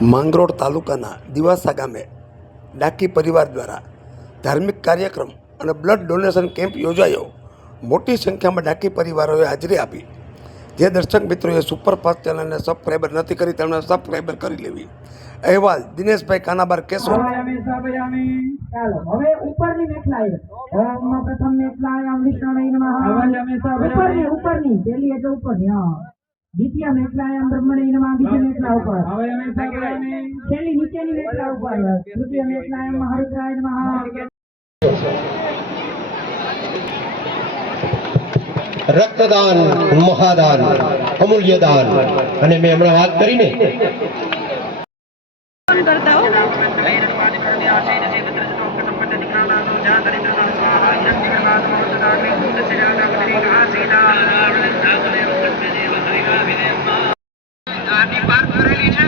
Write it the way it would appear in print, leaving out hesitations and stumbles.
માંગરોળ તાલુકાના દિવાસા ગામે ડાકી પરિવાર દ્વારા ધાર્મિક કાર્યક્રમ અને બ્લડ ડોનેશન કેમ્પ યોજાયો। મોટી સંખ્યામાં ડાકી પરિવારોએ હાજરી આપી। જે દર્શક મિત્રોએ સુપરફાસ્ટ ચેનલને સબસ્ક્રાઈબર નથી કરી તેમણે સબસ્ક્રાઈબર કરી લેવી। અહેવાલ દિનેશભાઈ કાનાબાર કેશોદ। ચાલો હવે ઉપરની મેખલાએ ઓમ પ્રથમ મેખલાયામ વિષ્ણવે નમઃ ઉપરની પેલી એટલે ઉપરની હા દ્વિતીય મેખલાયામ બ્રહ્મણે નમઃ બીજી મેખલા ઉપર છેલ્લી નીચેની મેખલા ઉપર તૃતીય મેખલાયામ મહારુદ્રાય નમઃ। रक्तदान महादान अमूल्य दान અને મેં હમણાં વાત કરીને करता हो पार करेली